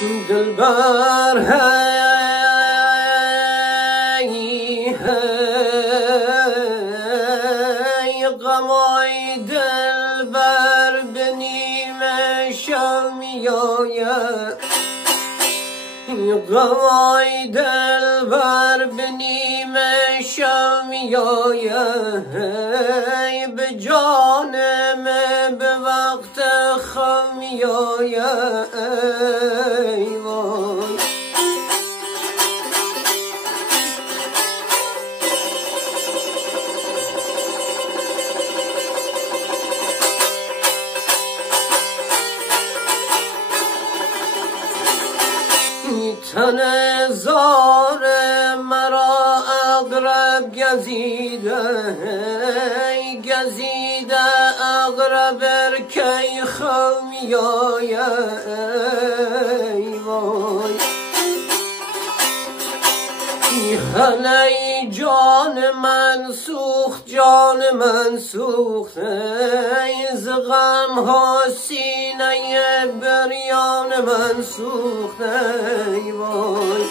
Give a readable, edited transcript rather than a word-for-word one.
دلبر هی غمای دلبر به نیمه شب میآید، غمای دلبر به نیمه شب میآید، به جانم به وقت خواب میآید. تن زار مرا اغرب گزیده، گزیده اغرب کی خواب میآید. وای هله جان من سوخت، جان من سوخت، ز غم ها سینه بریان من سوخت. وای